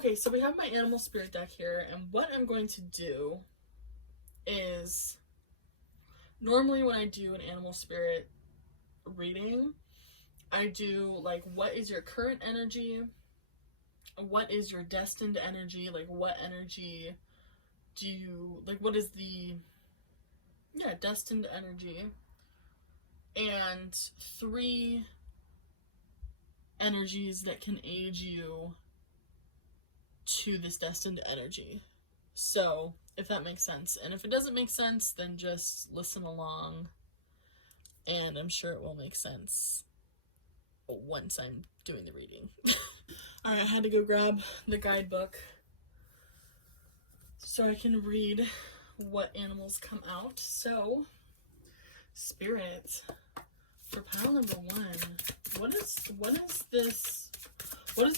Okay, so we have my animal spirit deck here, and what I'm going to do is, normally when I do an animal spirit reading, I do like, what is your current energy? What is your destined energy? Like, what energy do you, like, what is the, destined energy? And 3 energies that can aid you to this destined energy. So, if that makes sense. And if it doesn't make sense, then just listen along, and I'm sure it will make sense once I'm doing the reading. Alright, I had to go grab the guidebook so I can read what animals come out. So, Spirit, for pile number 1, what is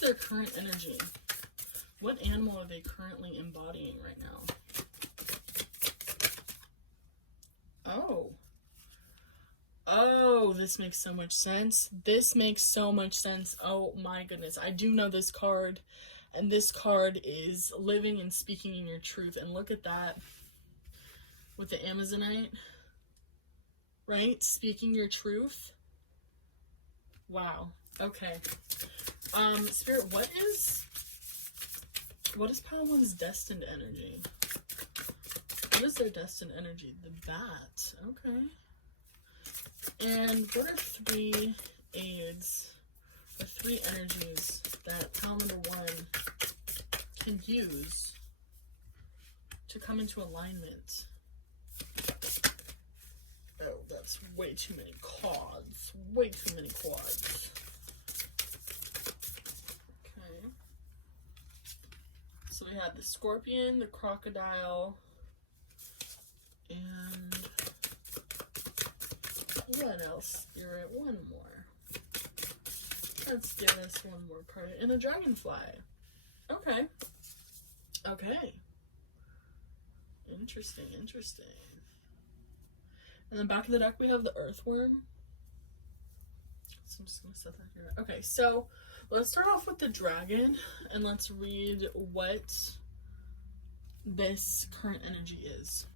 their current energy? What animal are they currently embodying right now? Oh, this makes so much sense. This makes so much sense. Oh my goodness. I do know this card, and this card is living and speaking in your truth. And look at that with the Amazonite, right? Speaking your truth. Wow. Okay. Spirit, what is pile 1's destined energy? What is their destined energy? The bat. Okay. And what are 3 aids or 3 energies that pile number 1 can use to come into alignment? Oh, that's way too many quads. Way too many quads. Okay. So we have the scorpion, the crocodile, and what else, Spirit? One more. Let's give us one more card. And a dragonfly. Okay. Okay. Interesting, interesting. And then back of the deck we have the earthworm. So I'm just going to set that here. Okay, so let's start off with the dragon, and let's read what this current energy is.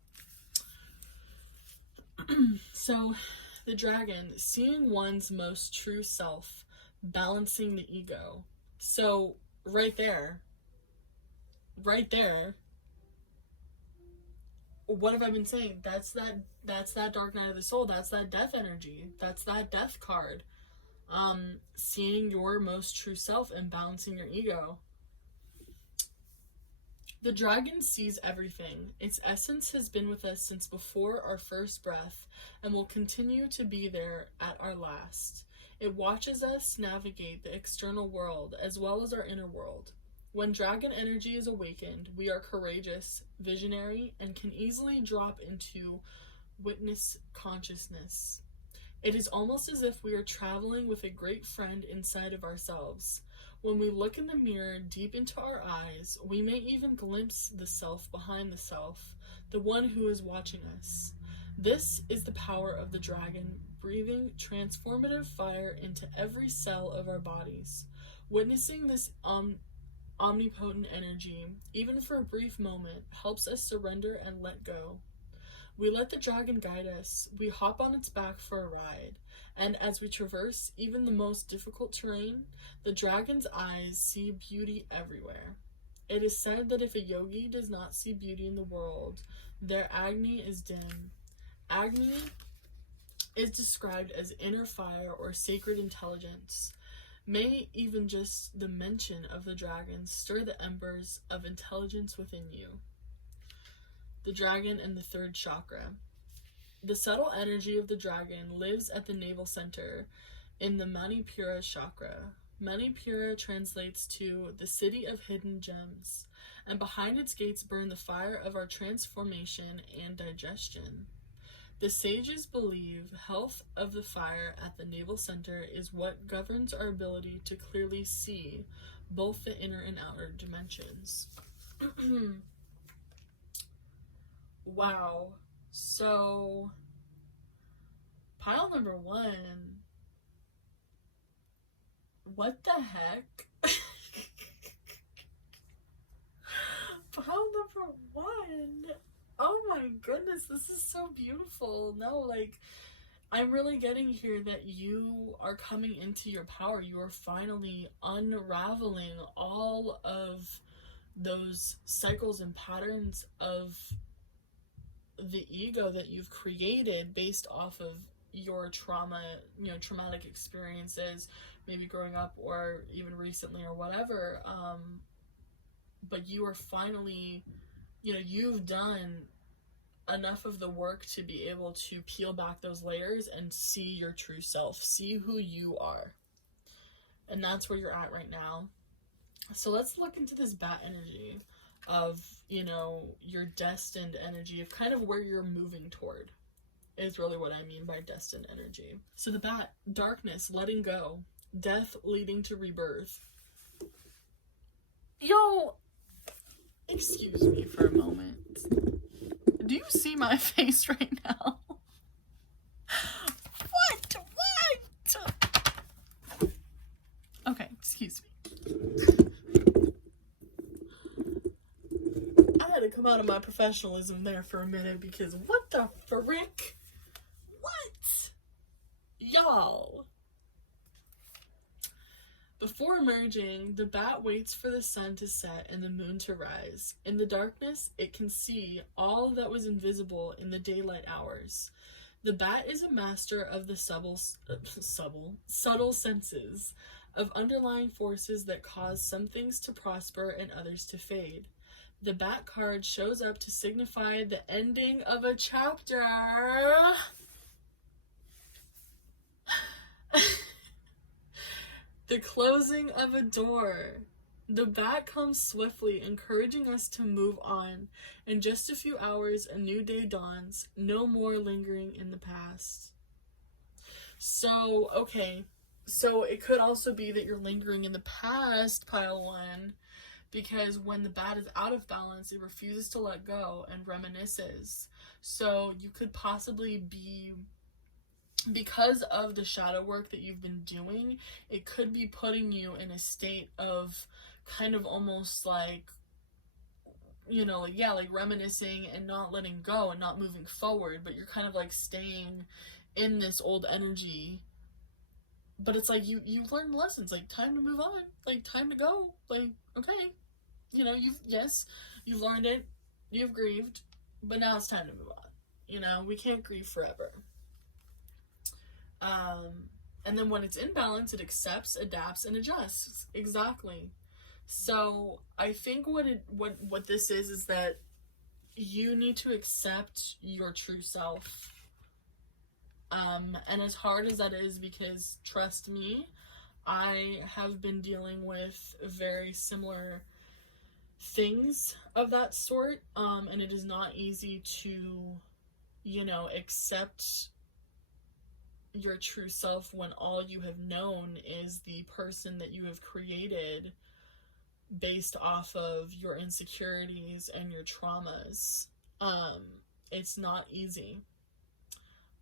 So, the dragon, seeing one's most true self, balancing the ego. So, right there, what have I been saying? That's that dark night of the soul. That's that death energy. That's that death card. Seeing your most true self and balancing your ego. The dragon sees everything. Its essence has been with us since before our first breath and will continue to be there at our last. It watches us navigate the external world as well as our inner world. When dragon energy is awakened, we are courageous, visionary, and can easily drop into witness consciousness. It is almost as if we are traveling with a great friend inside of ourselves. When we look in the mirror deep into our eyes, we may even glimpse the self behind the self, the one who is watching us. This is the power of the dragon, breathing transformative fire into every cell of our bodies. Witnessing this omnipotent energy, even for a brief moment, helps us surrender and let go. We let the dragon guide us. We hop on its back for a ride. And as we traverse even the most difficult terrain, the dragon's eyes see beauty everywhere. It is said that if a yogi does not see beauty in the world, their Agni is dim. Agni is described as inner fire or sacred intelligence. May even just the mention of the dragon stir the embers of intelligence within you. The dragon and the 3rd chakra. The subtle energy of the dragon lives at the navel center in the Manipura chakra. Manipura translates to the city of hidden gems, and behind its gates burn the fire of our transformation and digestion. The sages believe health of the fire at the navel center is what governs our ability to clearly see both the inner and outer dimensions. Wow. So, pile number 1. What the heck? number one. Oh my goodness, this is so beautiful. No, like, I'm really getting here that you are coming into your power. You are finally unraveling all of those cycles and patterns of the ego that you've created based off of your trauma, traumatic experiences, maybe growing up or even recently or whatever. But you are finally, you've done enough of the work to be able to peel back those layers and see your true self, see who you are. And that's where you're at right now. So let's look into this bat energy of, your destined energy, of kind of where you're moving toward, is really what I mean by destined energy. So the bat, darkness, letting go, death leading to rebirth. Yo, excuse me for a moment. Do you see my face right now? What? Okay, excuse me. I had to come out of my professionalism there for a minute because what the frick? What? Y'all. Before emerging, the bat waits for the sun to set and the moon to rise. In the darkness, it can see all that was invisible in the daylight hours. The bat is a master of the subtle senses, of underlying forces that cause some things to prosper and others to fade. The bat card shows up to signify the ending of a chapter. The closing of a door. The bat comes swiftly, encouraging us to move on. In just a few hours, a new day dawns. No more lingering in the past. So, okay. So it could also be that you're lingering in the past, pile one, because when the bat is out of balance, it refuses to let go and reminisces. So you could possibly be, because of the shadow work that you've been doing, it could be putting you in a state of kind of almost like, like reminiscing and not letting go and not moving forward, but you're kind of like staying in this old energy. But it's like you've learned lessons, like time to move on, like time to go, like, okay, you've learned it, you've grieved, but now it's time to move on. We can't grieve forever. And then when it's in balance, it accepts, adapts, and adjusts. Exactly. So I think what this is that you need to accept your true self. And as hard as that is, because trust me, I have been dealing with very similar things of that sort. And it is not easy to, accept your true self when all you have known is the person that you have created based off of your insecurities and your traumas. It's not easy,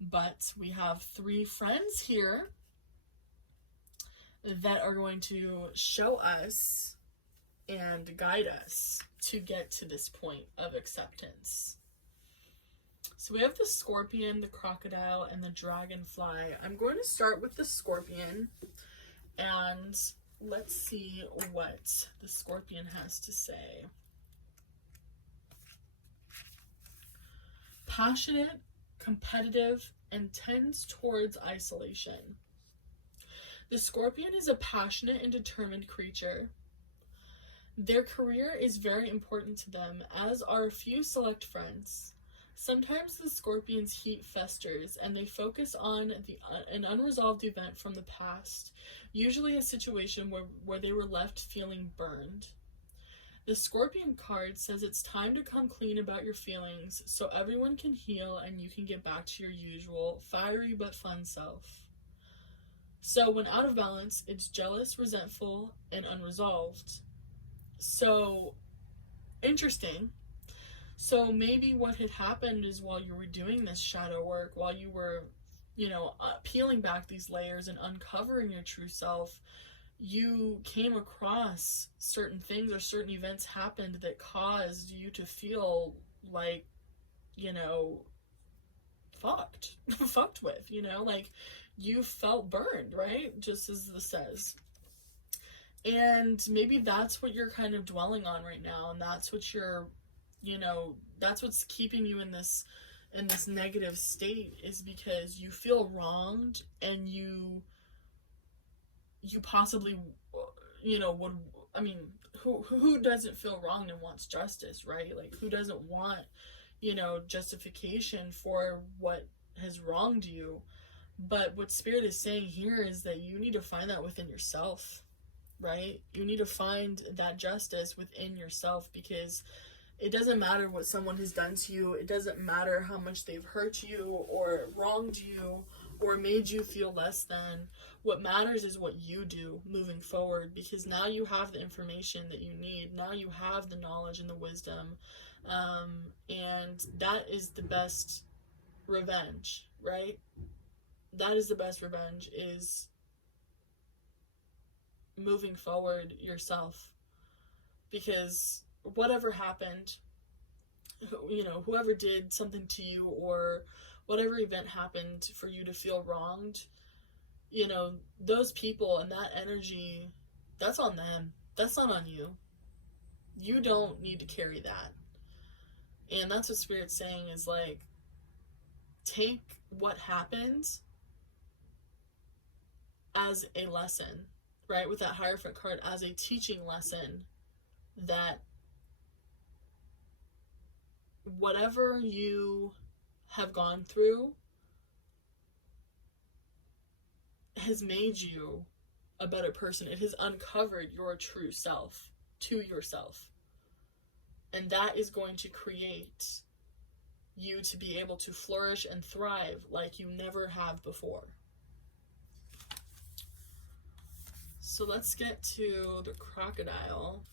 but we have 3 friends here that are going to show us and guide us to get to this point of acceptance. So we have the scorpion, the crocodile, and the dragonfly. I'm going to start with the scorpion, and let's see what the scorpion has to say. Passionate, competitive, and tends towards isolation. The scorpion is a passionate and determined creature. Their career is very important to them, as are a few select friends. Sometimes the scorpion's heat festers, and they focus on an unresolved event from the past, usually a situation where they were left feeling burned. The scorpion card says it's time to come clean about your feelings so everyone can heal and you can get back to your usual fiery but fun self. So when out of balance, it's jealous, resentful, and unresolved. So, interesting. So maybe what had happened is while you were doing this shadow work, while you were, peeling back these layers and uncovering your true self, you came across certain things or certain events happened that caused you to feel like, fucked, fucked with, like you felt burned, right? Just as this says. And maybe that's what you're kind of dwelling on right now, and that's what you're, that's what's keeping you in this negative state, is because you feel wronged, and you possibly, would, I mean, who doesn't feel wronged and wants justice, right? Like, who doesn't want, justification for what has wronged you? But what Spirit is saying here is that you need to find that within yourself, right? You need to find that justice within yourself, because it doesn't matter what someone has done to you. It doesn't matter how much they've hurt you or wronged you or made you feel less than. What matters is what you do moving forward, because now you have the information that you need. Now you have the knowledge and the wisdom. And that is the best revenge, right? That is the best revenge, is moving forward yourself. Because whatever happened, whoever did something to you, or whatever event happened for you to feel wronged, those people and that energy, that's on them. That's not on you. You don't need to carry that. And that's what Spirit's saying, is like, take what happened as a lesson, right? With that Hierophant card, as a teaching lesson, that whatever you have gone through has made you a better person. It has uncovered your true self to yourself. And that is going to create you to be able to flourish and thrive like you never have before. So let's get to the crocodile.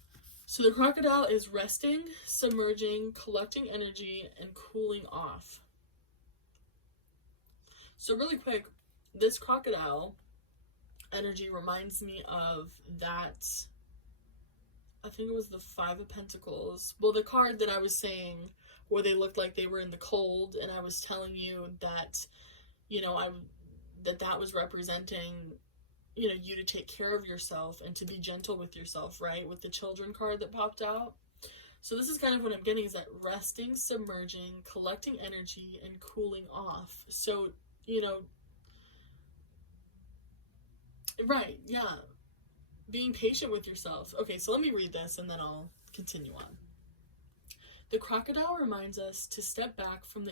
So the crocodile is resting, submerging, collecting energy, and cooling off. So really quick, this crocodile energy reminds me of that, I think it was the Five of Pentacles. Well, the card that I was saying, where they looked like they were in the cold, and I was telling you that, that was representing, you to take care of yourself and to be gentle with yourself, right? With the Children card that popped out. So this is kind of what I'm getting, is that resting, submerging, collecting energy, and cooling off. So, right, yeah. Being patient with yourself. Okay, so let me read this and then I'll continue on. The crocodile reminds us to step back from the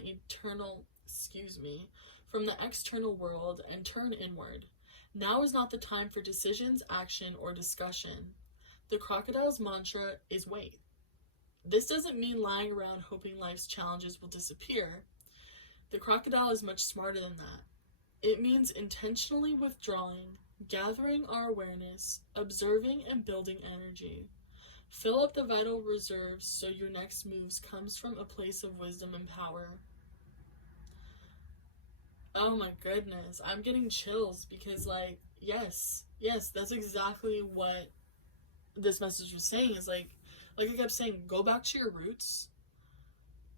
from the external world and turn inward. Now is not the time for decisions, action, or discussion. The crocodile's mantra is wait. This doesn't mean lying around hoping life's challenges will disappear. The crocodile is much smarter than that. It means intentionally withdrawing, gathering our awareness, observing and building energy. Fill up the vital reserves so your next moves comes from a place of wisdom and power. Oh my goodness, I'm getting chills, because yes, that's exactly what this message was saying, is like I kept saying, go back to your roots.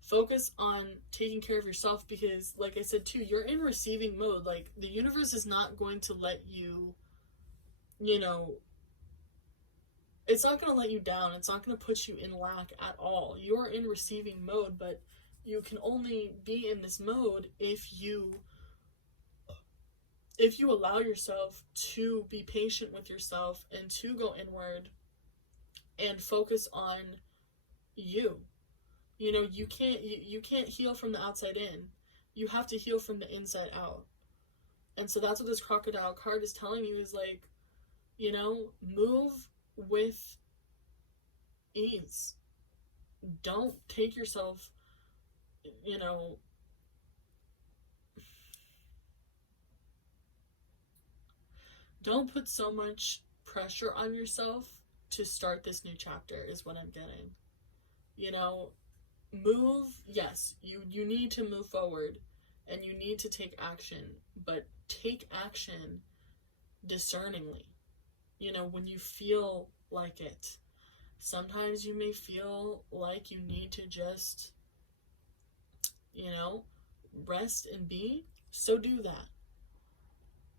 Focus on taking care of yourself, because like I said too, you're in receiving mode. Like, the universe is not going to let you, it's not going to let you down. It's not going to put you in lack at all. You're in receiving mode, but you can only be in this mode if you allow yourself to be patient with yourself and to go inward and focus on you. You can't heal from the outside in. You have to heal from the inside out. And so that's what this crocodile card is telling you, is like, move with ease. Don't take yourself, don't put so much pressure on yourself to start this new chapter, is what I'm getting. Move, yes, you need to move forward and you need to take action, but take action discerningly. when you feel like it. Sometimes you may feel like you need to just, rest and be, so do that.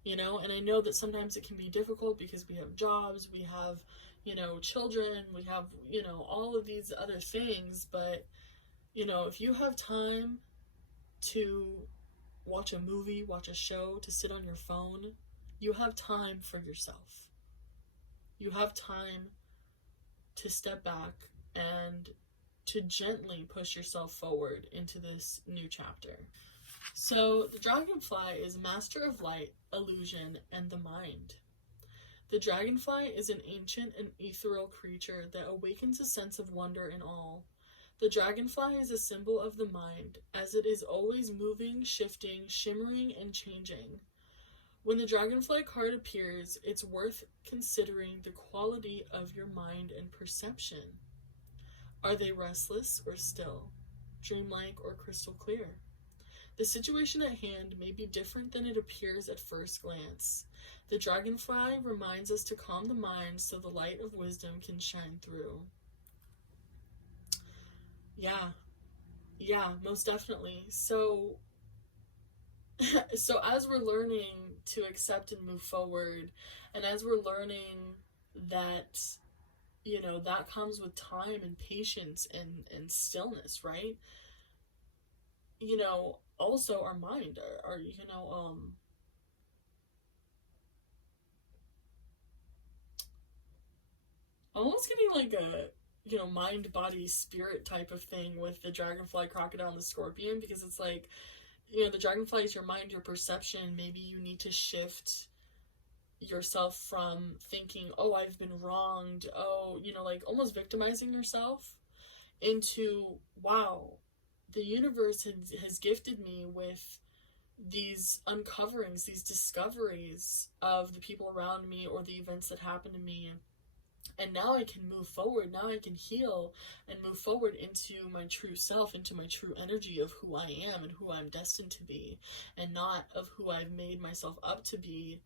And I know that sometimes it can be difficult because we have jobs, we have, children, we have, all of these other things, but, if you have time to watch a movie, watch a show, to sit on your phone, you have time for yourself. You have time to step back and to gently push yourself forward into this new chapter. So, the dragonfly is master of light, illusion, and the mind. The dragonfly is an ancient and ethereal creature that awakens a sense of wonder in all. The dragonfly is a symbol of the mind, as it is always moving, shifting, shimmering, and changing. When the dragonfly card appears, it's worth considering the quality of your mind and perception. Are they restless or still, dreamlike or crystal clear? The situation at hand may be different than it appears at first glance. The dragonfly reminds us to calm the mind so the light of wisdom can shine through. Yeah, most definitely. So as we're learning to accept and move forward, and as we're learning that, that comes with time and patience and stillness, right? Also our mind, our almost getting like a, mind, body, spirit type of thing with the dragonfly, crocodile, and the scorpion, because it's like, the dragonfly is your mind, your perception. Maybe you need to shift yourself from thinking, oh, I've been wronged, oh, like almost victimizing yourself, into, wow, the universe has gifted me with these uncoverings, these discoveries of the people around me or the events that happened to me. And now I can move forward. Now I can heal and move forward into my true self, into my true energy of who I am and who I'm destined to be, and not of who I've made myself up to be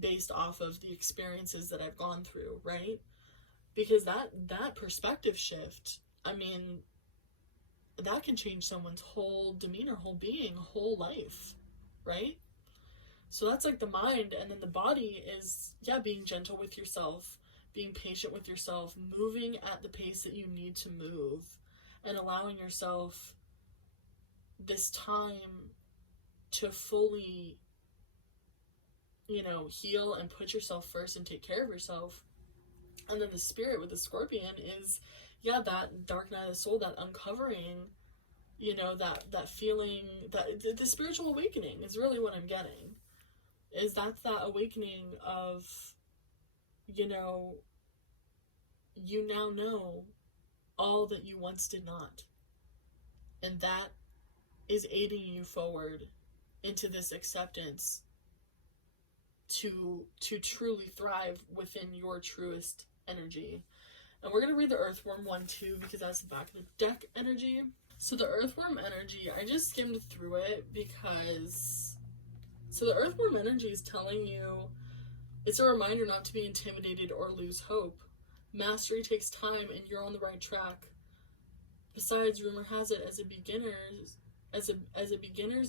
based off of the experiences that I've gone through, right? Because that perspective shift, I mean, that can change someone's whole demeanor, whole being, whole life, right? So that's like the mind. And then the body is, being gentle with yourself, being patient with yourself, moving at the pace that you need to move, and allowing yourself this time to fully, heal and put yourself first and take care of yourself. And then the spirit with the scorpion is, that dark night of the soul, that uncovering, that feeling, that the spiritual awakening is really what I'm getting. Is that awakening of, you now know all that you once did not. And that is aiding you forward into this acceptance to truly thrive within your truest energy. And we're going to read the Earthworm one too, because that's the back of the deck energy. So the Earthworm energy, I just skimmed through it because... So the Earthworm energy is telling you, it's a reminder not to be intimidated or lose hope. Mastery takes time and you're on the right track. Besides, rumor has it, as a beginner's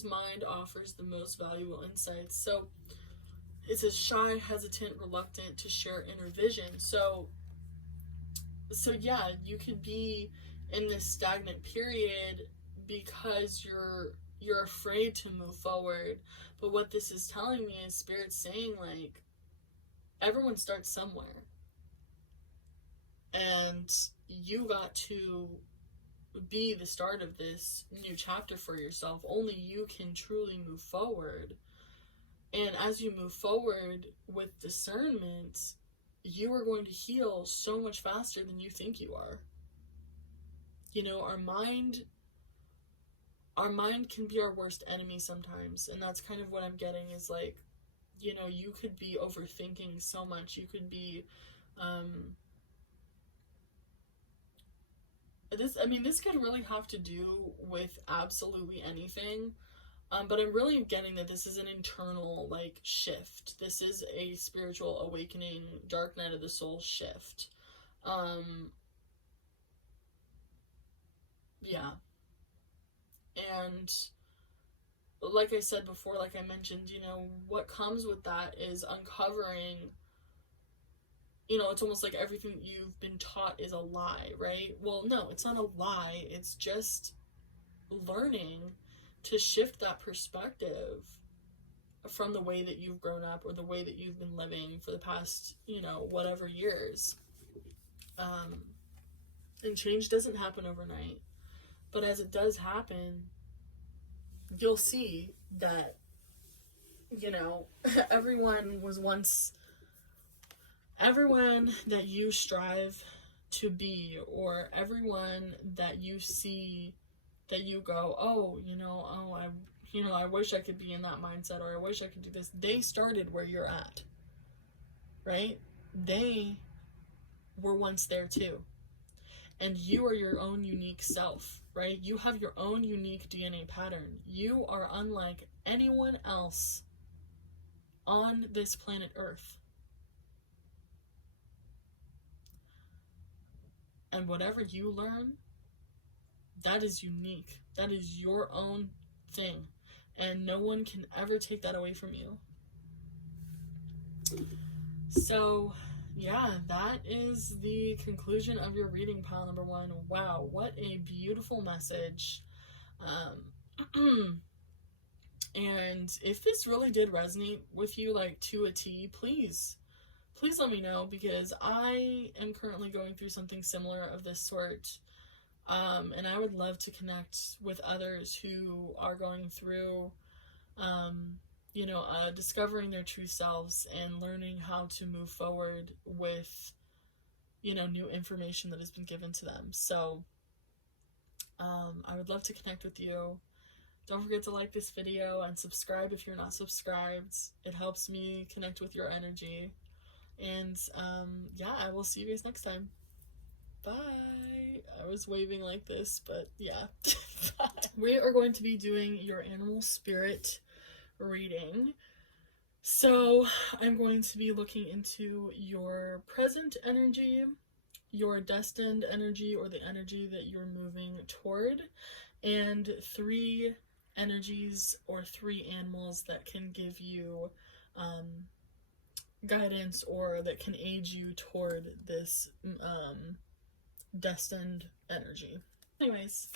mind offers the most valuable insights. So it's a shy, hesitant, reluctant to share inner vision. So you could be in this stagnant period because you're afraid to move forward. But what this is telling me is Spirit's saying, like, everyone starts somewhere. And you got to be the start of this new chapter for yourself. Only you can truly move forward. And as you move forward with discernment, you are going to heal so much faster than you think you are. Our mind can be our worst enemy sometimes. And that's kind of what I'm getting is like, you could be overthinking so much. You could be, this could really have to do with absolutely anything. But I'm really getting that this is an internal, like, shift. This is a spiritual awakening, dark night of the soul shift. Yeah. And like I said before, like I mentioned, you know, what comes with that is uncovering, you know, it's almost like everything you've been taught is a lie, right? Well, no, it's not a lie. It's just learning to shift that perspective from the way that you've grown up or the way that you've been living for the past, you know, whatever years. And change doesn't happen overnight. But as it does happen, you'll see that, you know, everyone that you strive to be, or everyone that you see that you go, oh, I wish I could be in that mindset, or I wish I could do this. They started where you're at, right? They were once there too. And you are your own unique self, right? You have your own unique DNA pattern. You are unlike anyone else on this planet Earth. And whatever you learn, that is unique. That is your own thing. And no one can ever take that away from you. So, yeah, that is the conclusion of your reading, pile number 1. Wow, what a beautiful message. And if this really did resonate with you, like, to a T, please let me know, because I am currently going through something similar of this sort. And I would love to connect with others who are going through, discovering their true selves and learning how to move forward with, new information that has been given to them. So, I would love to connect with you. Don't forget to like this video and subscribe if you're not subscribed. It helps me connect with your energy. And, I will see you guys next time. Bye. I was waving like this, but yeah. Bye. We are going to be doing your animal spirit reading. So I'm going to be looking into your present energy, your destined energy, or the energy that you're moving toward, and 3 energies or 3 animals that can give you guidance, or that can aid you toward this destined energy. Anyways,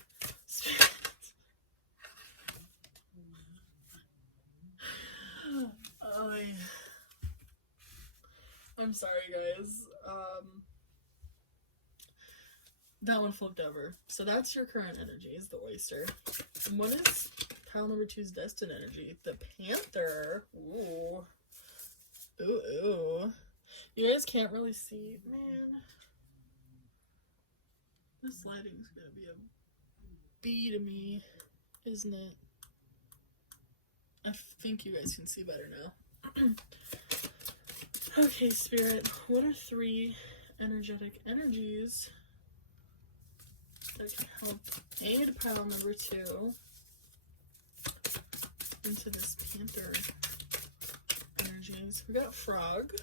I'm sorry, guys. That one flipped over. So that's your current energy, is the oyster. And what is pile number 2's destined energy? The panther. Ooh. Ooh. You guys can't really see. Man. This lighting's gonna be a B to me, isn't it? I think you guys can see better now. Okay, Spirit, what are 3 energetic energies that can help aid pile number 2 into this panther energies? We got frog.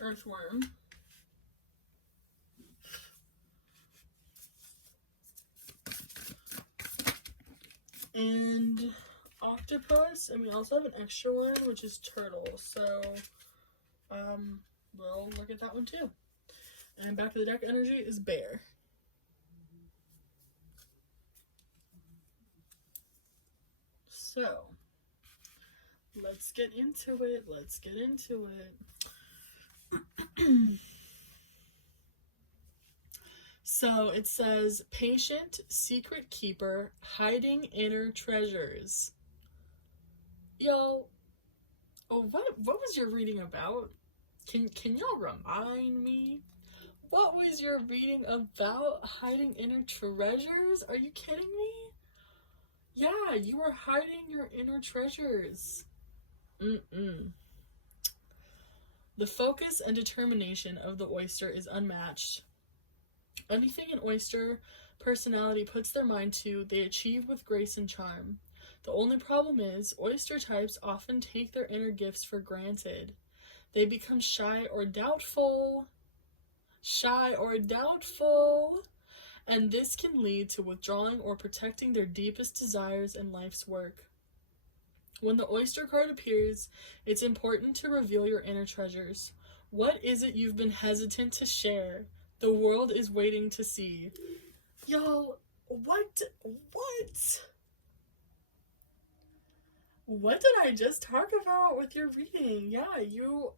Earthworm. And octopus, and we also have an extra one, which is turtle. So, we'll look at that one too. And back of the deck energy is bear. So, let's get into it. So it says, patient secret keeper hiding inner treasures. Yo, what was your reading about? Can y'all remind me? What was your reading about? Hiding inner treasures? Are you kidding me? Yeah, you are hiding your inner treasures. The focus and determination of the oyster is unmatched. Anything an oyster personality puts their mind to, they achieve with grace and charm. The only problem is, oyster types often take their inner gifts for granted. They become shy or doubtful, and this can lead to withdrawing or protecting their deepest desires in life's work. When the oyster card appears, it's important to reveal your inner treasures. What is it you've been hesitant to share? The world is waiting to see. Y'all, what? What did I just talk about with your reading? Yeah, you're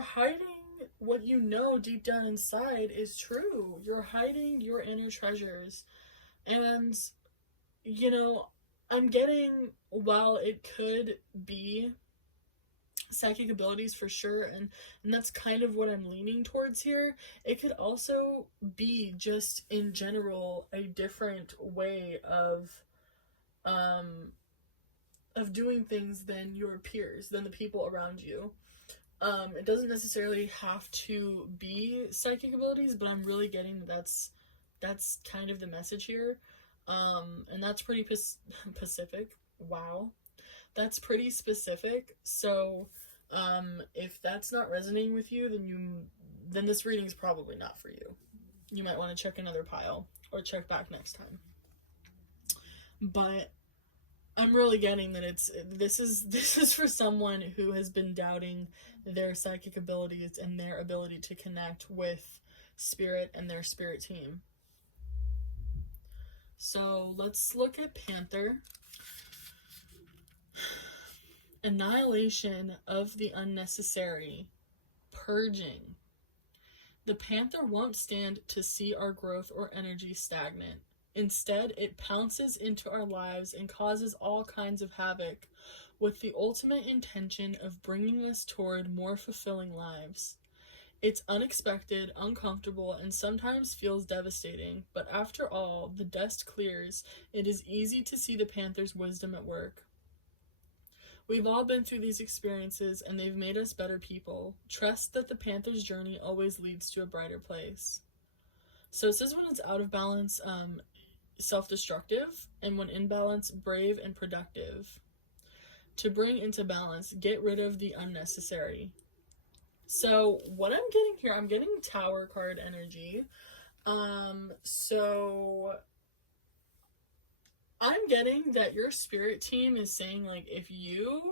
hiding what you know deep down inside is true. You're hiding your inner treasures. And, you know, I'm getting, while it could be psychic abilities for sure, and that's kind of what I'm leaning towards here, it could also be just in general a different way of doing things than your peers, than the people around you. It doesn't necessarily have to be psychic abilities, but I'm really getting that's kind of the message here. And that's pretty specific. Wow. That's pretty specific. So, if that's not resonating with you, then this reading is probably not for you. You might want to check another pile or check back next time. But I'm really getting that this is for someone who has been doubting their psychic abilities and their ability to connect with spirit and their spirit team. So let's look at Panther. Annihilation of the unnecessary. Purging. The Panther won't stand to see our growth or energy stagnant. Instead, it pounces into our lives and causes all kinds of havoc, with the ultimate intention of bringing us toward more fulfilling lives. It's unexpected, uncomfortable, and sometimes feels devastating, but after all, the dust clears. It is easy to see the Panther's wisdom at work. We've all been through these experiences, and they've made us better people. Trust that the Panther's journey always leads to a brighter place. So it says when it's out of balance, self-destructive, and when in balance, brave and productive. To bring into balance, get rid of the unnecessary. So what I'm getting here, I'm getting Tower card energy. So I'm getting that your spirit team is saying, like, if you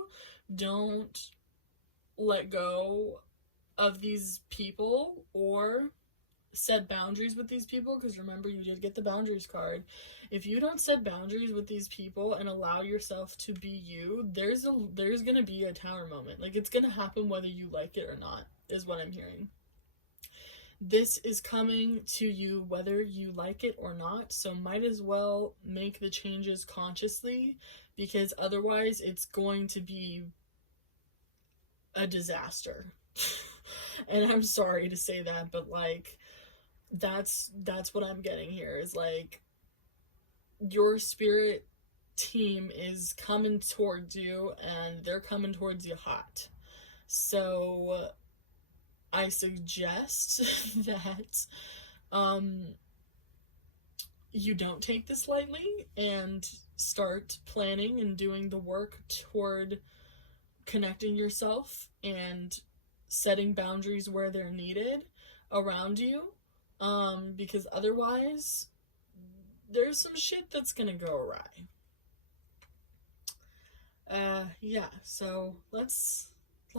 don't let go of these people or set boundaries with these people, because remember, you did get the boundaries card. If you don't set boundaries with these people and allow yourself to be you, there's gonna be a Tower moment. Like, it's gonna happen whether you like it or not, is what I'm hearing. This is coming to you whether you like it or not, so might as well make the changes consciously, because otherwise it's going to be a disaster. And I'm sorry to say that, but like, that's what I'm getting here, is like, your spirit team is coming towards you, and they're coming towards you hot. So I suggest that you don't take this lightly and start planning and doing the work toward connecting yourself and setting boundaries where they're needed around you, because otherwise there's some shit that's gonna go awry. Yeah, so let's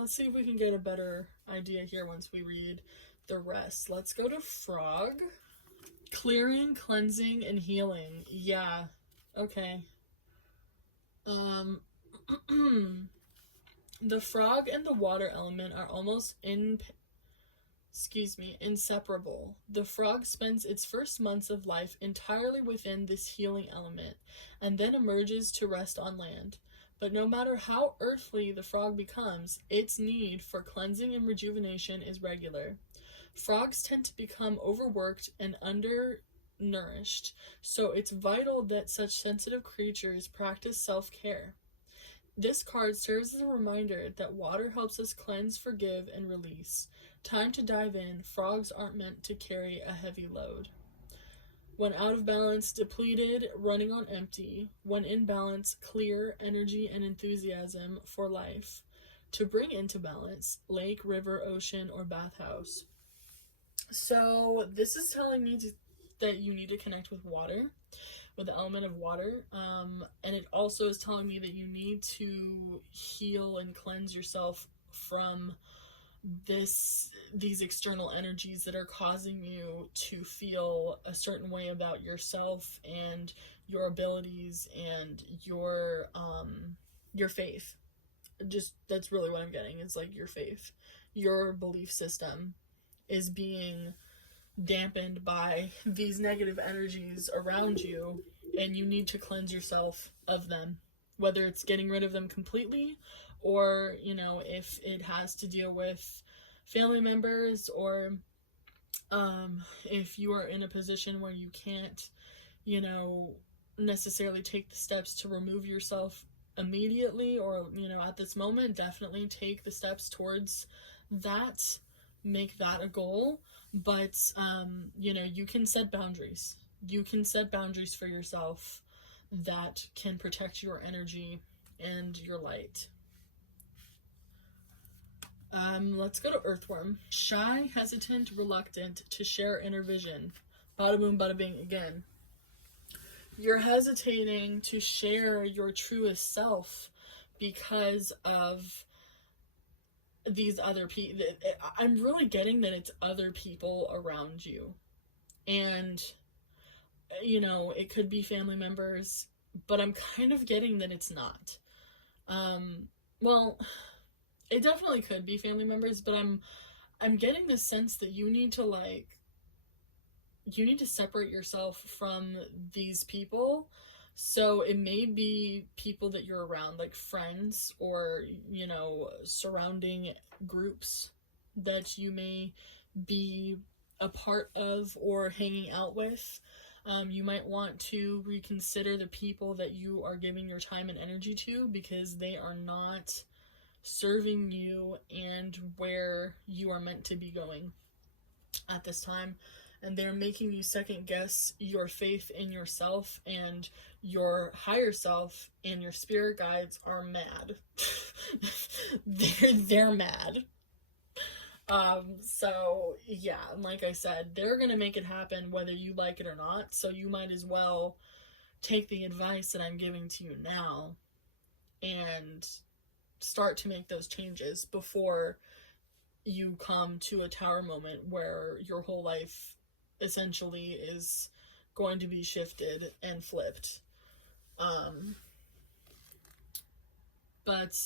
see if we can get a better idea here once we read the rest. Let's go to Frog. Clearing, cleansing, and healing. Yeah, okay. The frog and the water element are almost inseparable. The frog spends its first months of life entirely within this healing element, and then emerges to rest on land. But no matter how earthly the frog becomes, its need for cleansing and rejuvenation is regular. Frogs tend to become overworked and undernourished, so it's vital that such sensitive creatures practice self-care. This card serves as a reminder that water helps us cleanse, forgive, and release. Time to dive in. Frogs aren't meant to carry a heavy load. When out of balance, depleted, running on empty. When in balance, clear, energy and enthusiasm for life. To bring into balance, lake, river, ocean, or bathhouse. So this is telling me that you need to connect with water, with the element of water, and it also is telling me that you need to heal and cleanse yourself from these external energies that are causing you to feel a certain way about yourself and your abilities and your faith. Just, that's really what I'm getting. It's like your faith, your belief system is being dampened by these negative energies around you, and you need to cleanse yourself of them, whether it's getting rid of them completely, or, you know, if it has to deal with family members, or if you are in a position where you can't, you know, necessarily take the steps to remove yourself immediately, or, you know, at this moment, definitely take the steps towards that, make that a goal. But you know, you can set boundaries. You can set boundaries for yourself that can protect your energy and your light. Let's go to Earthworm. Shy, hesitant, reluctant to share inner vision. Bada boom, bada bing again. You're hesitating to share your truest self because of these other people. I'm really getting that it's other people around you, and, you know, it could be family members, but I'm kind of getting that it's not. Well, it definitely could be family members, but I'm getting the sense that you need to separate yourself from these people. So it may be people that you're around, like friends, or, you know, surrounding groups that you may be a part of or hanging out with. You might want to reconsider the people that you are giving your time and energy to, because they are not serving you and where you are meant to be going at this time. And they're making you second guess your faith in yourself, and your higher self and your spirit guides are mad. they're mad. So yeah, like I said, they're gonna make it happen whether you like it or not. So you might as well take the advice that I'm giving to you now and start to make those changes before you come to a tower moment where your whole life essentially is going to be shifted and flipped. But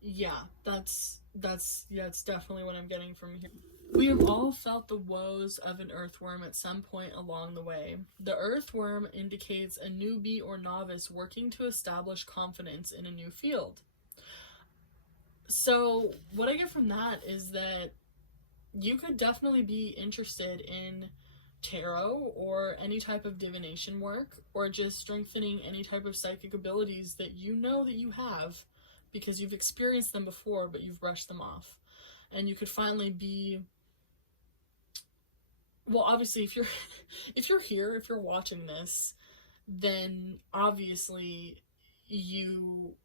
yeah, that's definitely what I'm getting from here. We have all felt the woes of an earthworm at some point along the way. The earthworm indicates a newbie or novice working to establish confidence in a new field. So what I get from that is that you could definitely be interested in tarot or any type of divination work, or just strengthening any type of psychic abilities that you know that you have because you've experienced them before but you've brushed them off. And you could finally be, well, obviously if you're here, if you're watching this, then obviously you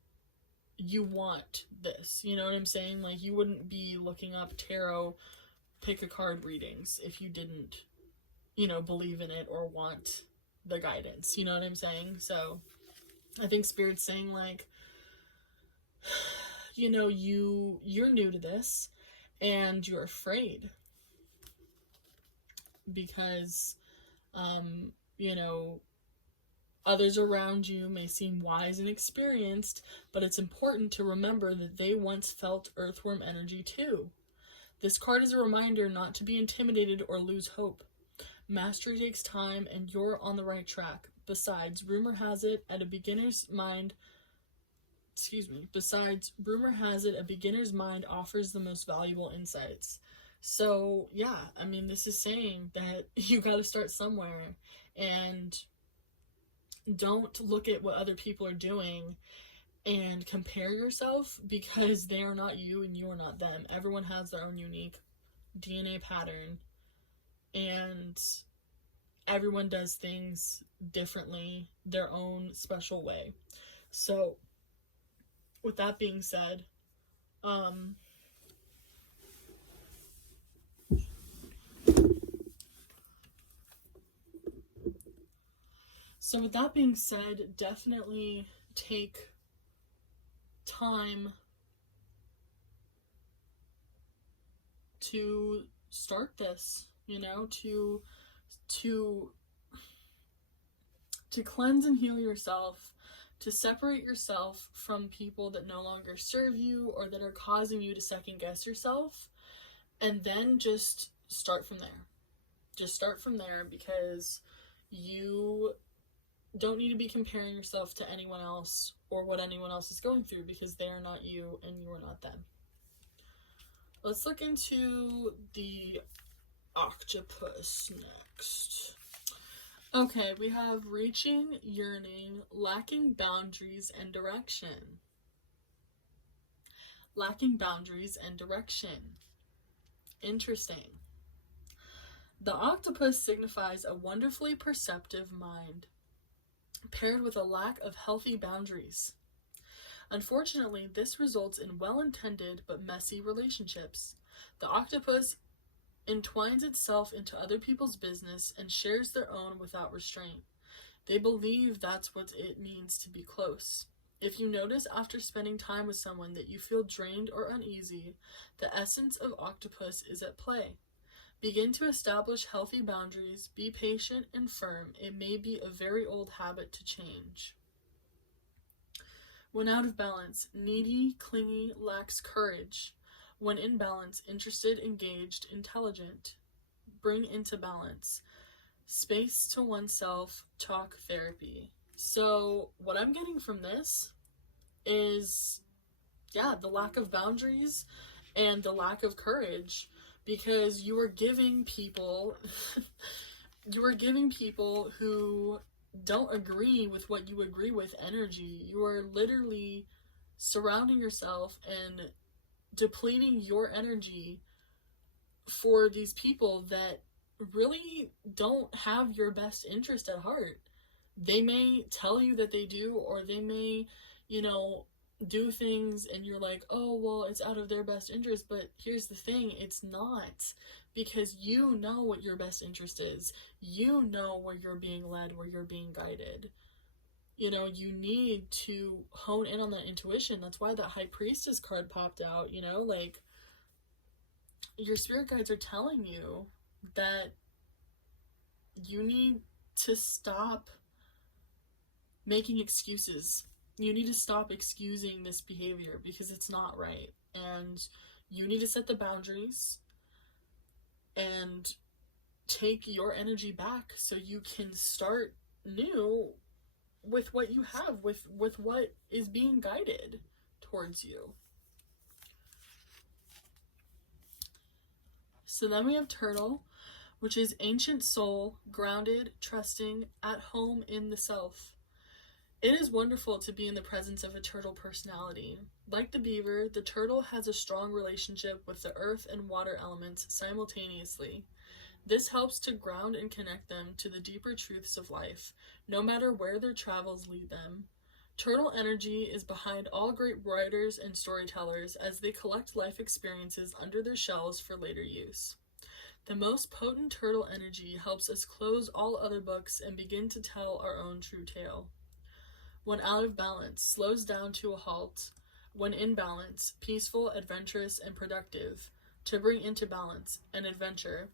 want this, you know what I'm saying? Like, you wouldn't be looking up tarot pick a card readings if you didn't, you know, believe in it or want the guidance, you know what I'm saying? So I think Spirit's saying, like, you know, you're new to this and you're afraid because you know, others around you may seem wise and experienced, but it's important to remember that they once felt earthworm energy too. This card is a reminder not to be intimidated or lose hope. Mastery takes time, and you're on the right track. Besides, rumor has it a beginner's mind offers the most valuable insights. So yeah, I mean, this is saying that you got to start somewhere, and don't look at what other people are doing and compare yourself, because they are not you and you are not them. Everyone has their own unique DNA pattern, and everyone does things differently, their own special way. So, with that being said, definitely take time to start this, to cleanse and heal yourself, to separate yourself from people that no longer serve you or that are causing you to second guess yourself, and then just start from there. Just start from there, because you don't need to be comparing yourself to anyone else or what anyone else is going through, because they are not you and you are not them. Let's look into the octopus next. Okay, we have reaching, yearning, lacking boundaries and direction. Lacking boundaries and direction. Interesting. The octopus signifies a wonderfully perceptive mind, paired with a lack of healthy boundaries. Unfortunately, this results in well-intended but messy relationships. The octopus entwines itself into other people's business and shares their own without restraint. They believe that's what it means to be close. If you notice after spending time with someone that you feel drained or uneasy, the essence of octopus is at play. Begin to establish healthy boundaries, be patient and firm. It may be a very old habit to change. When out of balance, needy, clingy, lacks courage. When in balance, interested, engaged, intelligent. Bring into balance. Space to oneself, talk therapy. So what I'm getting from this is, the lack of boundaries and the lack of courage, because you are giving people who don't agree with what you agree with energy. You are literally surrounding yourself and depleting your energy for these people that really don't have your best interest at heart. They may tell you that they do, or they may, do things and you're like, oh, well, it's out of their best interest. But here's the thing, it's not, because you know what your best interest is. You know where you're being led, where you're being guided. You need to hone in on that intuition. That's why that High Priestess card popped out, like, your spirit guides are telling you that you need to stop making excuses. You need to stop excusing this behavior, because it's not right. And you need to set the boundaries and take your energy back so you can start new with what you have, with what is being guided towards you. So then we have Turtle, which is ancient soul, grounded, trusting, at home in the self. It is wonderful to be in the presence of a turtle personality. Like the beaver, the turtle has a strong relationship with the earth and water elements simultaneously. This helps to ground and connect them to the deeper truths of life, no matter where their travels lead them. Turtle energy is behind all great writers and storytellers as they collect life experiences under their shells for later use. The most potent turtle energy helps us close all other books and begin to tell our own true tale. When out of balance, slows down to a halt. When in balance, peaceful, adventurous, and productive. To bring into balance, an adventure.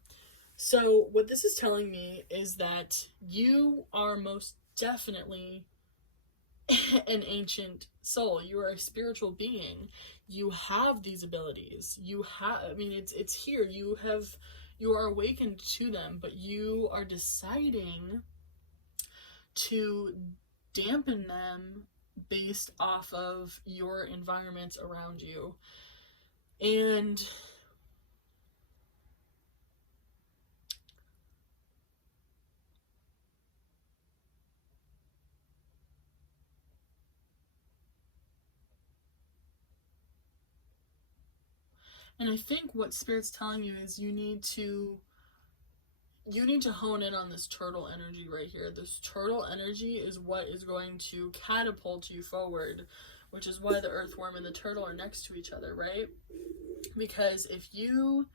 So what this is telling me is that you are most definitely an ancient soul. You are a spiritual being. You have these abilities. It's here. You are awakened to them, but you are deciding to dampen them based off of your environments around you. And And I think what Spirit's telling you is you need to hone in on this turtle energy right here. This turtle energy is what is going to catapult you forward, which is why the earthworm and the turtle are next to each other, right? Because if you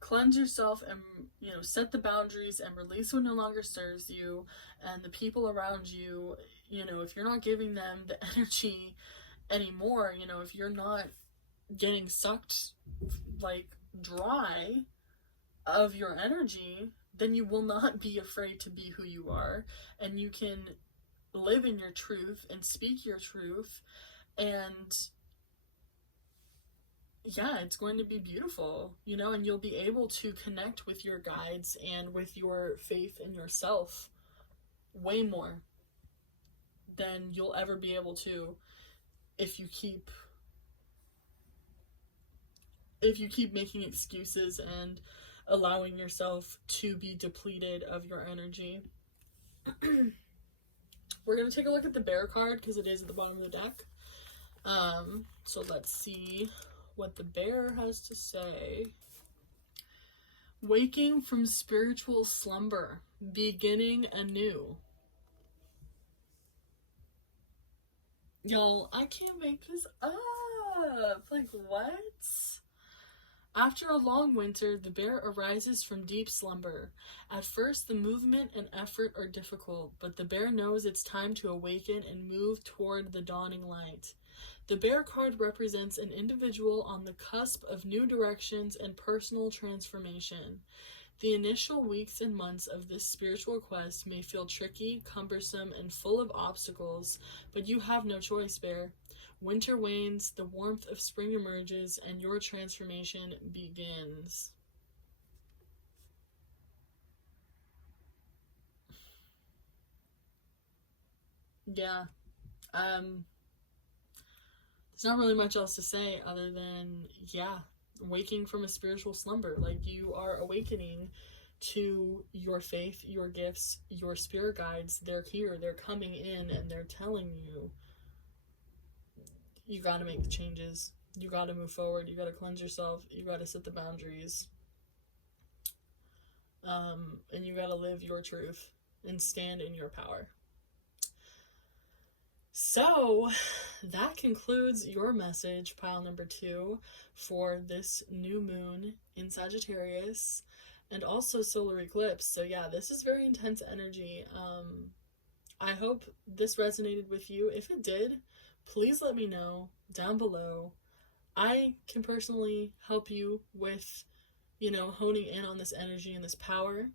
cleanse yourself and, you know, set the boundaries and release what no longer serves you, and the people around you, you know, if you're not giving them the energy anymore, you know, if you're not getting sucked like dry of your energy, then you will not be afraid to be who you are, and you can live in your truth and speak your truth, and yeah, it's going to be beautiful, you know, and you'll be able to connect with your guides and with your faith in yourself way more than you'll ever be able to if you keep making excuses and allowing yourself to be depleted of your energy. We're going to take a look at the bear card because it is at the bottom of the deck. So let's see what the bear has to say. Waking from spiritual slumber, beginning anew. Y'all, I can't make this up. Like, what? After a long winter, the bear arises from deep slumber. At first, the movement and effort are difficult, but the bear knows it's time to awaken and move toward the dawning light. The bear card represents an individual on the cusp of new directions and personal transformation. The initial weeks and months of this spiritual quest may feel tricky, cumbersome, and full of obstacles, but you have no choice, bear. Winter wanes, the warmth of spring emerges, and your transformation begins. Yeah. There's not really much else to say other than, yeah, waking from a spiritual slumber. Like, you are awakening to your faith, your gifts, your spirit guides. They're here, they're coming in, and they're telling you, you gotta make the changes. You gotta move forward. You gotta cleanse yourself. You gotta set the boundaries. And you gotta live your truth and stand in your power. So that concludes your message, pile number 2, for this new moon in Sagittarius and also solar eclipse. So yeah, this is very intense energy. I hope this resonated with you. If it did, please let me know down below. I can personally help you with, you know, honing in on this energy and this power.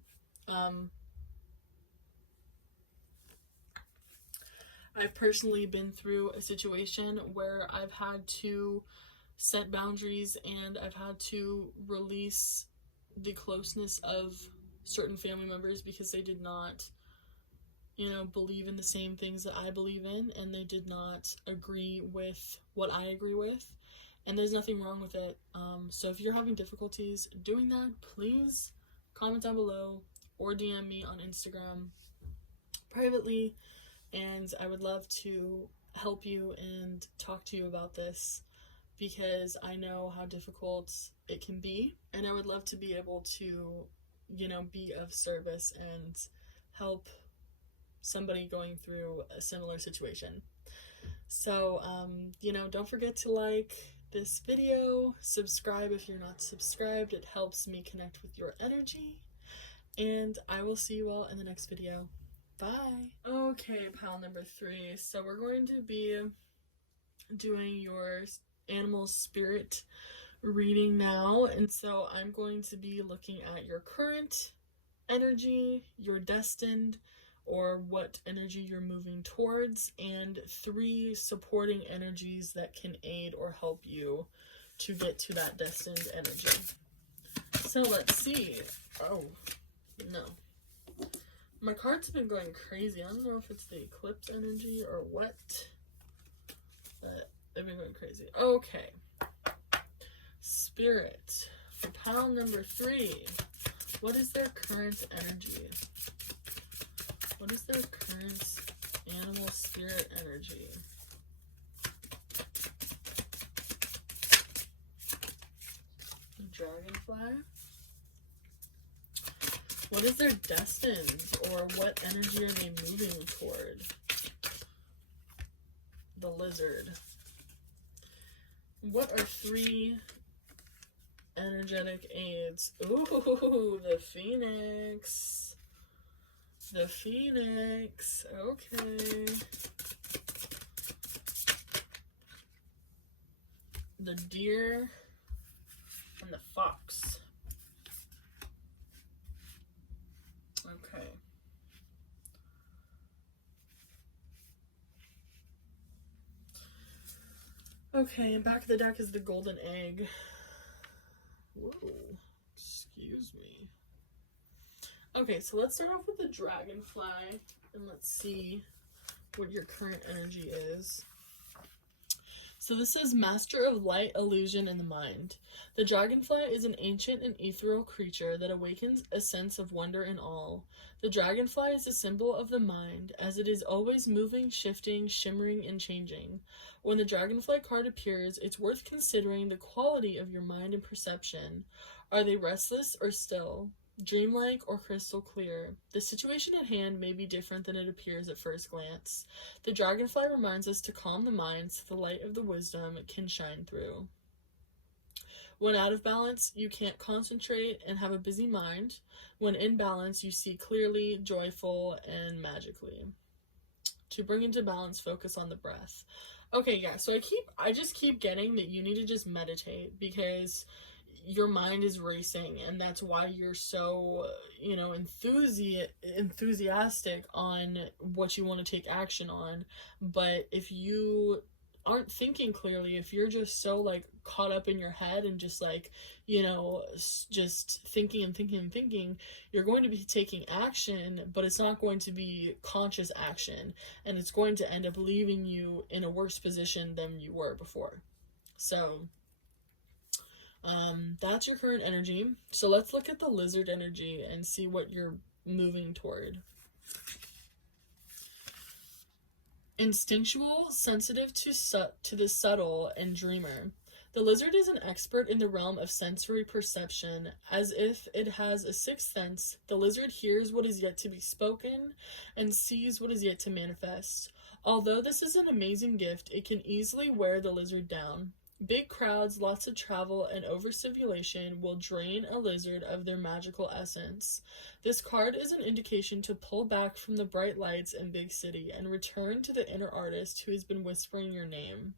I've personally been through a situation where I've had to set boundaries and I've had to release the closeness of certain family members because they did not, you know, believe in the same things that I believe in, and they did not agree with what I agree with, and there's nothing wrong with it. So if you're having difficulties doing that, please comment down below or DM me on Instagram privately, and I would love to help you and talk to you about this because I know how difficult it can be, and I would love to be able to, you know, be of service and help somebody going through a similar situation. So, you know, don't forget to like this video, subscribe if you're not subscribed. It helps me connect with your energy, and I will see you all in the next video. Bye. Okay, pile number 3. So we're going to be doing your animal spirit reading now, and so I'm going to be looking at your current energy, your destined, or what energy you're moving towards, and 3 supporting energies that can aid or help you to get to that destined energy. So let's see. Oh, no. My cards have been going crazy. I don't know if it's the eclipse energy or what, but they've been going crazy. Okay. Spirit, for pile number 3, what is their current energy? What is their current animal spirit energy? Okay. What is their destined, or what energy are they moving toward? The Lizard. What are 3 energetic aids? Ooh, the Phoenix. The Phoenix. Okay. The Deer and the Fox. Okay. Okay, and back of the deck is the Golden Egg. Whoa, excuse me. Okay, so let's start off with the Dragonfly, and let's see what your current energy is. So this says Master of Light, Illusion, and the Mind. The dragonfly is an ancient and ethereal creature that awakens a sense of wonder and awe. The dragonfly is a symbol of the mind, as it is always moving, shifting, shimmering, and changing. When the dragonfly card appears, it's worth considering the quality of your mind and perception. Are they restless or still? Dreamlike or crystal clear? The situation at hand may be different than it appears at first glance. The dragonfly reminds us to calm the mind so the light of the wisdom can shine through. When out of balance, you can't concentrate and have a busy mind. When in balance, you see clearly, joyful, and magically. To bring into balance, focus on the breath. Okay, yeah, so I just keep getting that you need to just meditate, because your mind is racing, and that's why you're so, enthusiastic on what you want to take action on. But if you aren't thinking clearly, if you're just so caught up in your head and just just thinking, you're going to be taking action, but it's not going to be conscious action, and it's going to end up leaving you in a worse position than you were before. So that's your current energy. So let's look at the Lizard energy and see what you're moving toward. Instinctual, sensitive to the subtle, and dreamer. The Lizard is an expert in the realm of sensory perception. As if it has a sixth sense, the Lizard hears what is yet to be spoken and sees what is yet to manifest. Although this is an amazing gift, it can easily wear the Lizard down. Big crowds, lots of travel, and overstimulation will drain a lizard of their magical essence. This card is an indication to pull back from the bright lights and big city and return to the inner artist who has been whispering your name.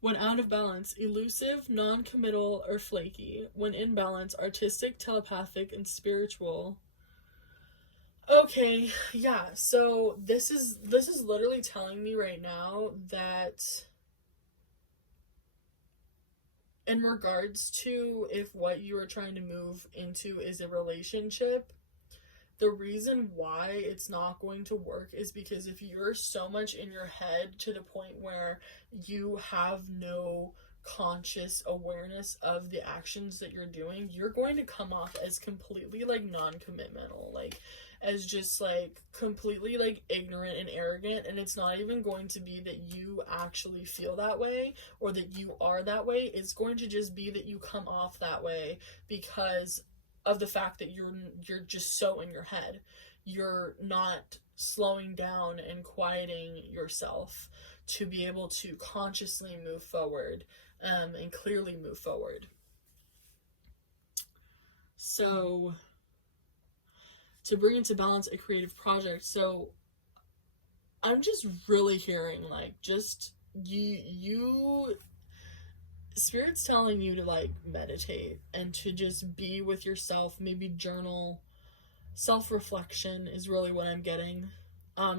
When out of balance, elusive, non-committal, or flaky. When in balance, artistic, telepathic, and spiritual. Okay, yeah, so this is literally telling me right now that in regards to if what you are trying to move into is a relationship, the reason why it's not going to work is because if you're so much in your head to the point where you have no conscious awareness of the actions that you're doing, you're going to come off as completely non-commitmental, as just completely ignorant and arrogant. And it's not even going to be that you actually feel that way or that you are that way. It's going to just be that you come off that way because of the fact that you're just so in your head. You're not slowing down and quieting yourself to be able to consciously move forward, and clearly move forward. So to bring into balance a creative project. So I'm just really hearing just you Spirit's telling you to meditate and to just be with yourself, maybe journal. Self-reflection is really what I'm getting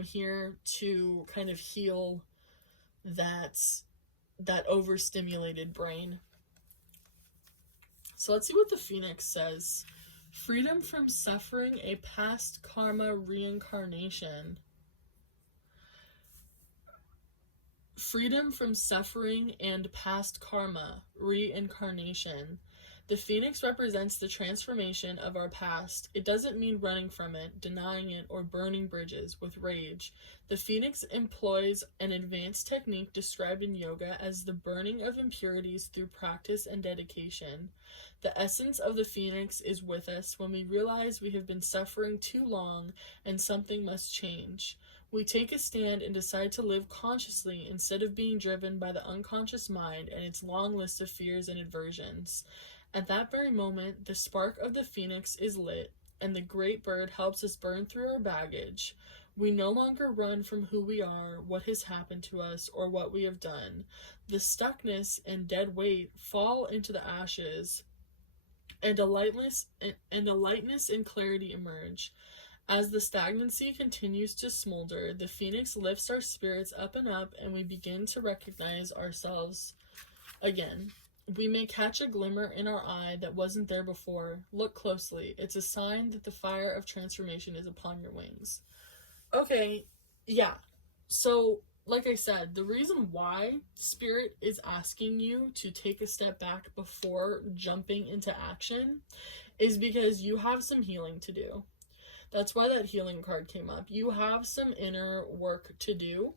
here to kind of heal that overstimulated brain. So let's see what the Phoenix says. Freedom from suffering, a past karma reincarnation. Freedom from suffering and past karma reincarnation. The phoenix represents the transformation of our past. It doesn't mean running from it, denying it, or burning bridges with rage. The phoenix employs an advanced technique described in yoga as the burning of impurities through practice and dedication. The essence of the phoenix is with us when we realize we have been suffering too long and something must change. We take a stand and decide to live consciously instead of being driven by the unconscious mind and its long list of fears and aversions. At that very moment, the spark of the phoenix is lit, and the great bird helps us burn through our baggage. We no longer run from who we are, what has happened to us, or what we have done. The stuckness and dead weight fall into the ashes, and a lightness and clarity emerge. As the stagnancy continues to smolder, the phoenix lifts our spirits up and up, and we begin to recognize ourselves again. We may catch a glimmer in our eye that wasn't there before. Look closely. It's a sign that the fire of transformation is upon your wings. Okay, yeah. So, like I said, the reason why Spirit is asking you to take a step back before jumping into action is because you have some healing to do. That's why that healing card came up. You have some inner work to do.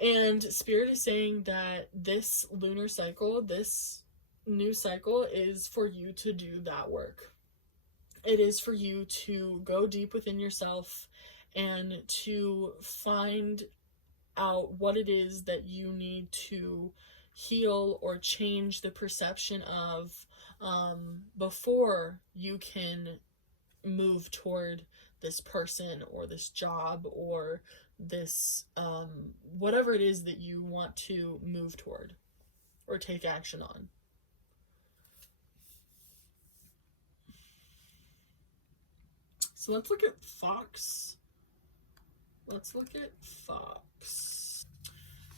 And Spirit is saying that this lunar cycle, this new cycle, is for you to do that work. It is for you to go deep within yourself and to find out what it is that you need to heal or change the perception of before you can move toward this person or this job or this whatever it is that you want to move toward or take action on. So let's look at Fox.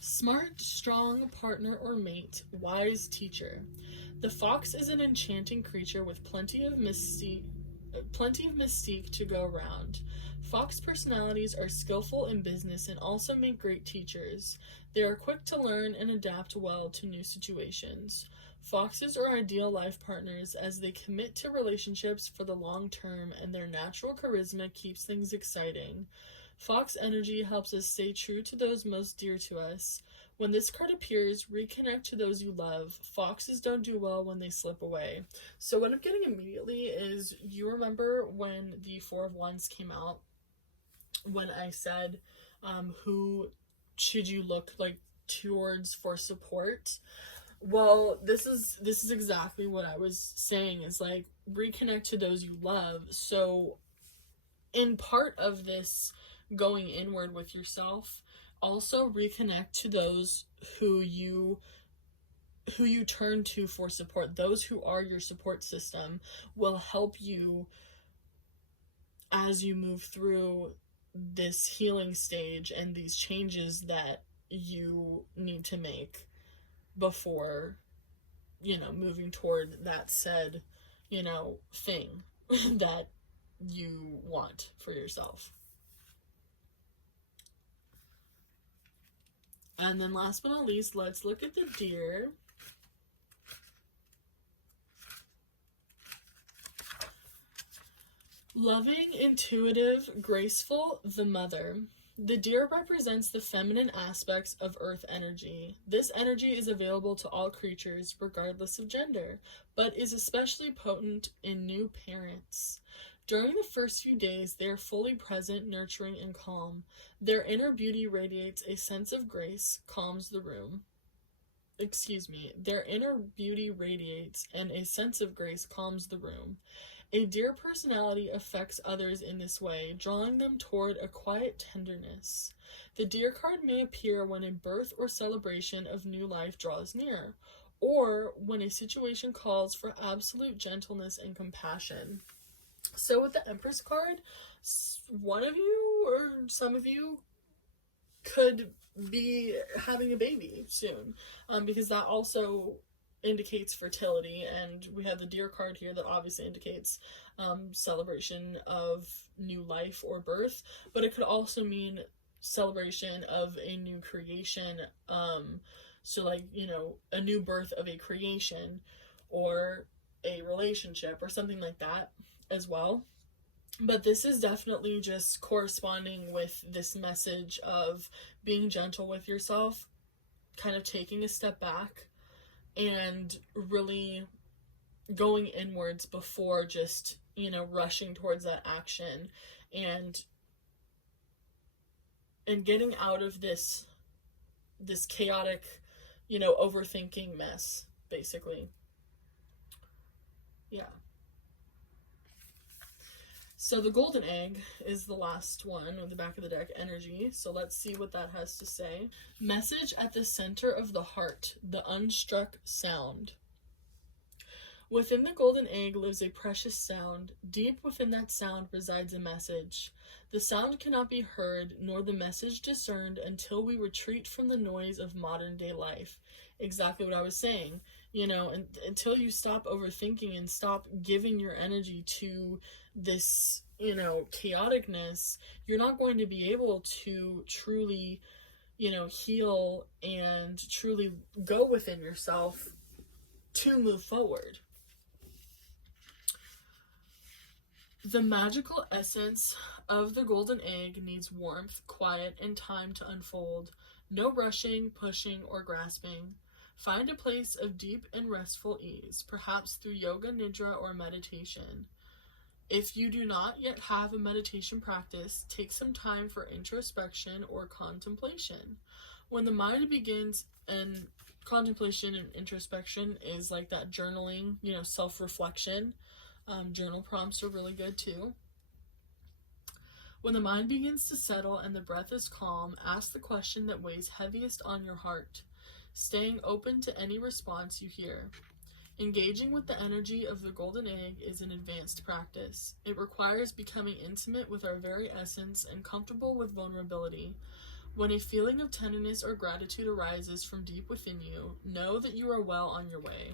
Smart, strong partner or mate, wise teacher. The fox is an enchanting creature with plenty of mystique to go around. Fox personalities are skillful in business and also make great teachers. They are quick to learn and adapt well to new situations. Foxes are ideal life partners as they commit to relationships for the long term, and their natural charisma keeps things exciting. Fox energy helps us stay true to those most dear to us. When this card appears, reconnect to those you love. Foxes don't do well when they slip away. So what I'm getting immediately is, you remember when the Four of Wands came out, when I said, who should you look like towards for support? Well, this is exactly what I was saying, is like, reconnect to those you love. So in part of this going inward with yourself, also reconnect to those who you turn to for support. Those who are your support system will help you as you move through this healing stage and these changes that you need to make before, moving toward that said, thing that you want for yourself. And then last but not least, let's look at the deer. Loving, intuitive, graceful, the mother. The deer represents the feminine aspects of earth energy. This energy is available to all creatures, regardless of gender, but is especially potent in new parents. During the first few days, they are fully present, nurturing, and calm. Their inner beauty radiates a sense of grace, calms the room. Their inner beauty radiates, and a sense of grace calms the room. A deer personality affects others in this way, drawing them toward a quiet tenderness. The deer card may appear when a birth or celebration of new life draws near, or when a situation calls for absolute gentleness and compassion. So with the Empress card, one of you or some of you could be having a baby soon, because that also indicates fertility, and we have the deer card here that obviously indicates celebration of new life or birth, but it could also mean celebration of a new creation, so like, a new birth of a creation, or a relationship or something like that as well. But this is definitely just corresponding with this message of being gentle with yourself, kind of taking a step back and really going inwards before just, rushing towards that action and getting out of this chaotic, overthinking mess, basically. Yeah. So the golden egg is the last one on the back of the deck, energy. So let's see what that has to say. Message at the center of the heart, the unstruck sound. Within the golden egg lives a precious sound. Deep within that sound resides a message. The sound cannot be heard, nor the message discerned until we retreat from the noise of modern day life. Exactly what I was saying. Until you stop overthinking and stop giving your energy to this, chaoticness, you're not going to be able to truly, heal and truly go within yourself to move forward. The magical essence of the golden egg needs warmth, quiet, and time to unfold. No rushing, pushing, or grasping. Find a place of deep and restful ease, perhaps through yoga, nidra, or meditation. If you do not yet have a meditation practice, take some time for introspection or contemplation. When the mind begins, and contemplation and introspection is like that journaling, self-reflection. Journal prompts are really good too. When the mind begins to settle and the breath is calm, ask the question that weighs heaviest on your heart, staying open to any response you hear. Engaging with the energy of the golden egg is an advanced practice. It requires becoming intimate with our very essence and comfortable with vulnerability. When a feeling of tenderness or gratitude arises from deep within you, know that you are well on your way.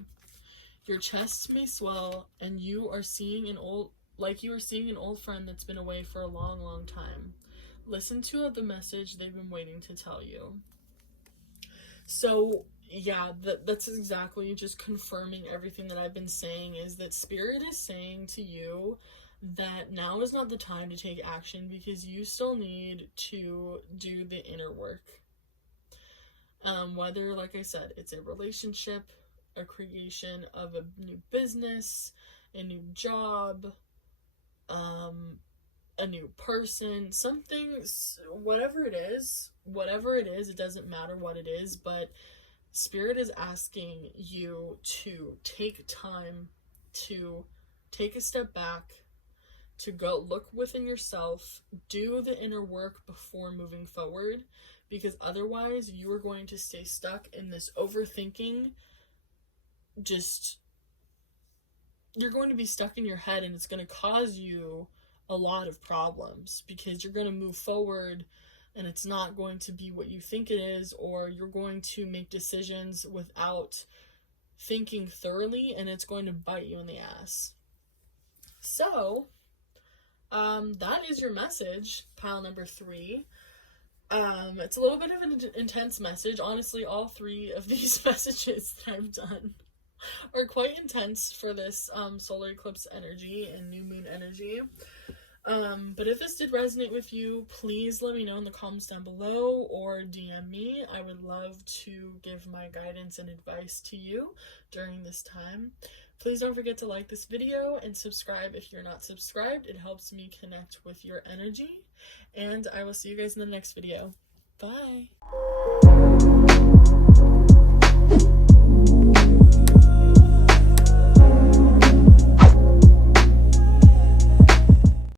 Your chest may swell, and you are seeing an old friend that's been away for a long, long time. Listen to the message they've been waiting to tell you. So, yeah, that's exactly just confirming everything that I've been saying, is that Spirit is saying to you that now is not the time to take action because you still need to do the inner work. Whether, like I said, it's a relationship, a creation of a new business, a new job, a new person, something, whatever it is, it doesn't matter what it is, but Spirit is asking you to take time, to take a step back, to go look within yourself, do the inner work before moving forward, because otherwise you are going to stay stuck in this overthinking. You're going to be stuck in your head, and it's going to cause you a lot of problems because you're going to move forward and it's not going to be what you think it is, or you're going to make decisions without thinking thoroughly, and it's going to bite you in the ass. So, that is your message, pile number 3. It's a little bit of an intense message. Honestly, all 3 of these messages that I've done are quite intense for this solar eclipse energy and new moon energy. But if this did resonate with you, please let me know in the comments down below or DM me. I would love to give my guidance and advice to you during this time. Please don't forget to like this video and subscribe if you're not subscribed. It helps me connect with your energy. And I will see you guys in the next video. Bye!